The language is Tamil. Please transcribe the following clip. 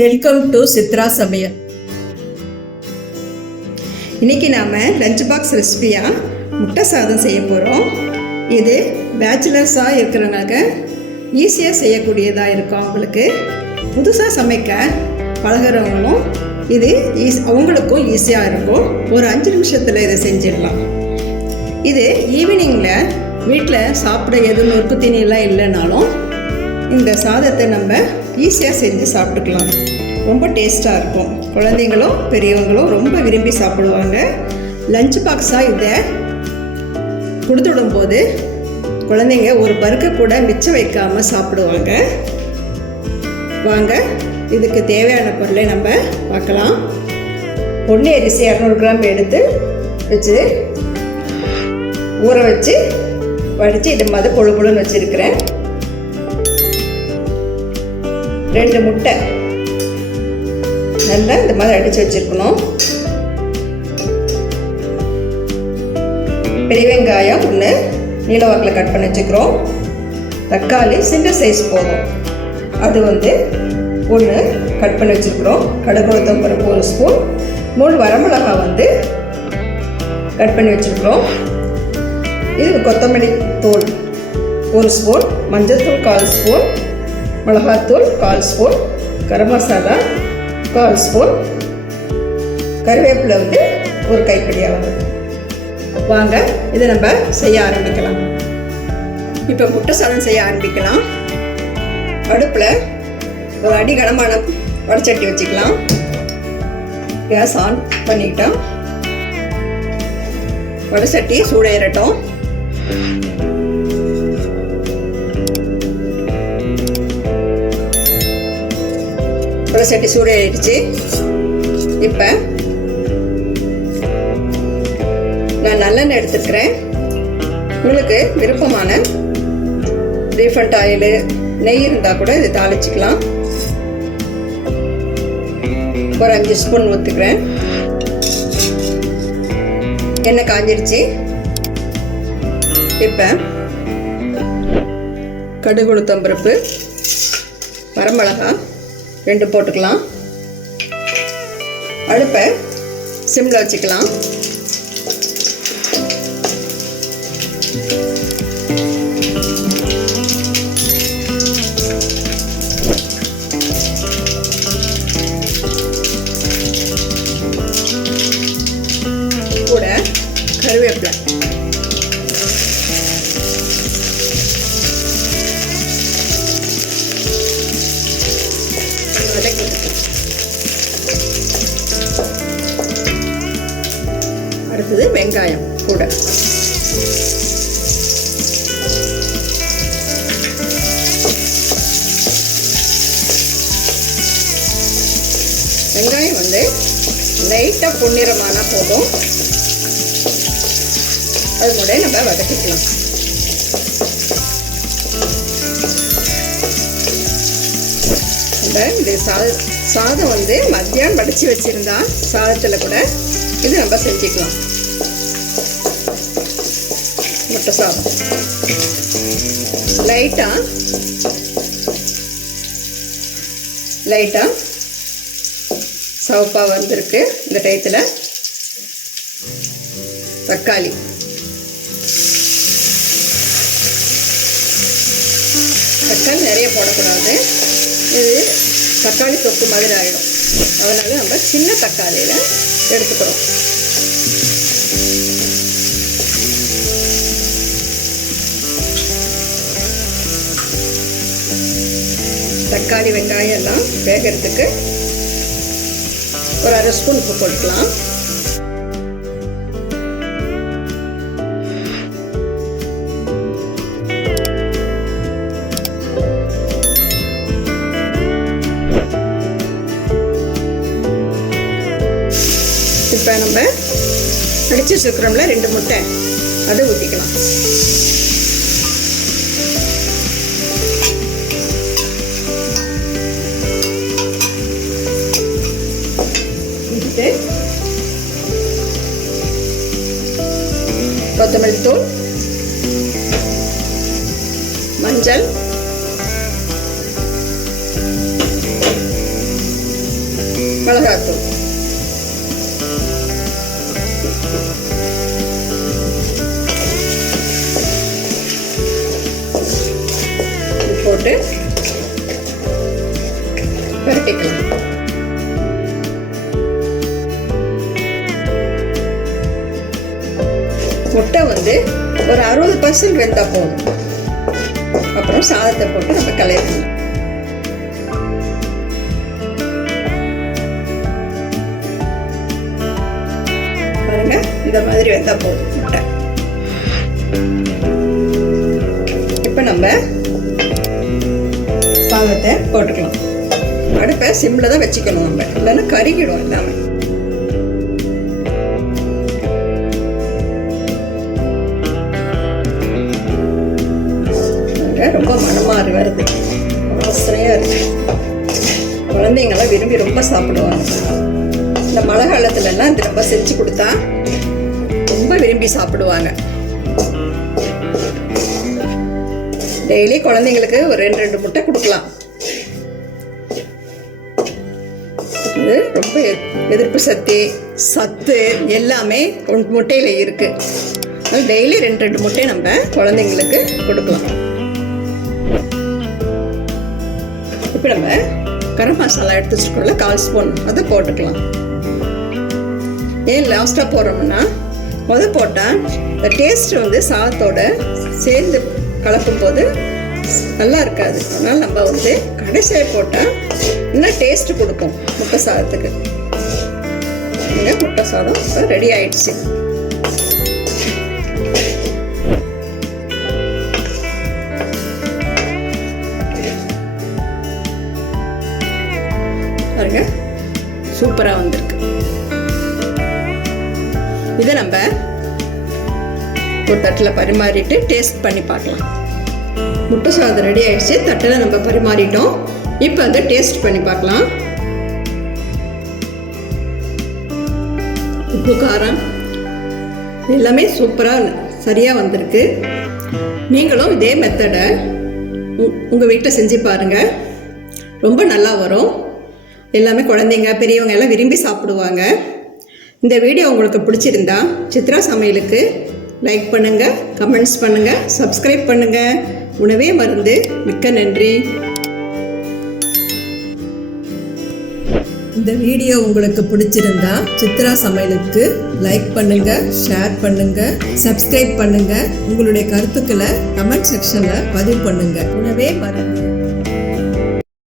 வெல்கம் டு சித்ரா சமையல். இன்றைக்கி நாம் லஞ்ச் பாக்ஸ் ரெசிபியாக முட்டை சாதம் செய்ய போகிறோம். இது பேச்சுலர்ஸாக இருக்கிறவங்களுக்கு ஈஸியாக செய்யக்கூடியதாக இருக்கும். அவங்களுக்கு புதுசாக சமைக்க பழகிறவங்களும் இது அவங்களுக்கும் ஈஸியாக இருக்கும். ஒரு 5 நிமிஷத்தில் இதை செஞ்சிடலாம். இது ஈவினிங்கில் வீட்டில் சாப்பிட எதுவும் நொறுக்கு தீனியெல்லாம் இல்லைனாலும் இந்த சாதத்தை நம்ம ஈஸியாக செஞ்சு சாப்பிட்டுக்கலாம். ரொம்ப டேஸ்ட்டாக இருக்கும். குழந்தைங்களும் பெரியவங்களும் ரொம்ப விரும்பி சாப்பிடுவாங்க. லஞ்ச் பாக்ஸாக இதை கொடுத்துடும்போது குழந்தைங்க ஒரு பருக்க கூட மிச்சம் வைக்காமல் சாப்பிடுவாங்க. வாங்க இதுக்கு தேவையான பொருளை நம்ம பார்க்கலாம். பொன்னி அரிசி 200 கிராம் எடுத்து வச்சு ஊற வச்சு வடித்து இது மாதிரி பொழு பொழுன்னு வச்சுருக்கிறேன். 2 முட்டை நல்லா இந்த மாதிரி அடித்து வச்சுருக்கணும். பெரிய வெங்காயம் 1 நீல வாக்கில் கட் பண்ணி வச்சுக்கிறோம். தக்காளி சின்ன சைஸ் போதும், அது 1 கட் பண்ணி வச்சுருக்கிறோம். கடுகு உளுத்தம் பருப்பு 1 ஸ்பூன், 3 வரமிளகாய் கட் பண்ணி வச்சுருக்கிறோம். இது கொத்தமல்லி தூள் 1 ஸ்பூன், மஞ்சள் தூள் 1/4 ஸ்பூன், மிளகாத்தூள் 1/4 ஸ்பூன், கரம் மசாலா 1/4 ஸ்பூன், கருவேப்பிலை 1 கைப்பிடி அளவு. வாங்க இதை நம்ம செய்ய ஆரம்பிக்கலாம். இப்போ முட்டை சாதம் செய்ய ஆரம்பிக்கலாம். அடுப்பில் ஒரு அடி கனமான வடச்சட்டி வச்சுக்கலாம். கேஸ் ஆன் பண்ணிக்கிட்டோம். வடச்சட்டி சூடேறட்டும். சட்டி சூடாயிடுச்சு. இப்போ நான் நல்லெண்ணெய் எடுத்துக்கிறேன். உங்களுக்கு விருப்பமான ரீஃபண்ட் ஆயில் நெய் இருந்தால் கூட இது தாளிச்சிக்கலாம். ஒரு 5 ஸ்பூன் ஊற்றுக்கிறேன். எண்ணெய் காஞ்சிருச்சு. இப்போ கடுகு உளுத்தம் பருப்பு, வரமிளகாய் 2 போட்டுக்கலாம். அடுப்பை சிம்மில் வச்சுக்கலாம். கூட கருவேப்பிலை, அடுத்தது வெங்காயம் கூட. வெங்காயம் லைட்டாக பொன்னிறமான போதும். அது கூட நம்ம வதக்கிக்கலாம். நம்ம இந்த சாதம் மத்தியானம் வடித்து வச்சுருந்தா சாதத்தில் கூட இது நம்ம செஞ்சுக்கலாம். முட்டை சாதம் லைட்டாக சவப்பாக வந்திருக்கு. இந்த டயத்தில் தக்காளி நிறைய போடக்கூடாது. இது தக்காளி தொக்கு மாதிரி ஆகிடும். அதனால நம்ம சின்ன தக்காளியில் எடுத்துக்கிறோம். தக்காளி வெங்காயம் எல்லாம் வேகிறதுக்கு ஒரு 1/2 ஸ்பூன் உப்பு போட்டுக்கலாம். இப்போ நம்ம அடிச்சு வச்சுருக்கிறோம்ல 2 முட்டை, அதை ஊற்றிக்கலாம். கொத்தமல்லி தூள், மஞ்சள், பரட்டிக்கலாம். முட்டை வந்து ஒரு 60% வெந்தா போதும். அப்புறம் சாதத்தை போட்டு நம்ம கலரிடலாம். பாருங்க, இந்த மாதிரி வெந்தா போதும் முட்டை. இப்போ நம்ம சாதத்தை போட்டுக்கலாம். அடுப்பை சிம்ல தான் வச்சுக்கணும் நம்ம, இல்லைன்னா கருகிடும் எல்லாமே. ரொம்ப மனமாறு வருது, வாசனையாக இருக்கு. குழந்தைங்களாம் விரும்பி ரொம்ப சாப்பிடுவாங்க. இந்த மழை காலத்துலலாம் இது ரொம்ப செஞ்சு கொடுத்தா ரொம்ப விரும்பி சாப்பிடுவாங்க. டெய்லி குழந்தைங்களுக்கு ஒரு 2 முட்டை கொடுக்கலாம். இது ரொம்ப எதிர்ப்பு சத்து எல்லாமே முட்டையில் இருக்கு. டெய்லி 2 முட்டை நம்ம குழந்தைங்களுக்கு கொடுக்கலாம். இப்போ நம்ம கரம் மசாலா எடுத்து வச்சுருக்கோம்ல, 1/4 ஸ்பூன் அதை போட்டுக்கலாம். ஏன் லாஸ்ட்டாக போடுறோம்னா, போட்டால் இந்த டேஸ்ட் வந்து சாதத்தோட சேர்ந்து கலக்கும் போது நல்லா இருக்காது. அதனால் நம்ம வந்து கடைசியாக போட்டால் இன்னும் டேஸ்ட்டு கொடுக்கும் முட்டை சாதத்துக்கு. இங்கே முட்டை சாதம் இப்போ ரெடி ஆயிடுச்சு. பாருங்க, சூப்பராக வந்திருக்கு. இதை நம்ம ஒரு தட்டில் பரிமாறிட்டு டேஸ்ட் பண்ணி பார்க்கலாம். முட்டை சாதம் ரெடி ஆயிடுச்சு. தட்டில் நம்ம பரிமாறிட்டோம். இப்போ வந்து டேஸ்ட் பண்ணி பார்க்கலாம். உப்பு காரம் எல்லாமே சூப்பராக சரியாக வந்திருக்கு. நீங்களும் இதே மெத்தடை உங்கள் வீட்டில் செஞ்சு பாருங்கள். ரொம்ப நல்லா வரும். எல்லாமே குழந்தைங்க பெரியவங்க எல்லாம் விரும்பி சாப்பிடுவாங்க. இந்த வீடியோ உங்களுக்கு பிடிச்சிருந்தா சித்ரா சமையலுக்கு லைக் பண்ணுங்கள், கமெண்ட்ஸ் பண்ணுங்கள், சப்ஸ்கிரைப் பண்ணுங்கள். உணவே மருந்து. மிக்க நன்றி. இந்த வீடியோ உங்களுக்கு பிடிச்சிருந்தா சித்ரா சமையலுக்கு லைக் பண்ணுங்க, ஷேர் பண்ணுங்க, சப்ஸ்கிரைப் பண்ணுங்க. உங்களுடைய கருத்துக்களை கமெண்ட் செக்ஷன்ல பதிவு பண்ணுங்க. உணவே மருந்து.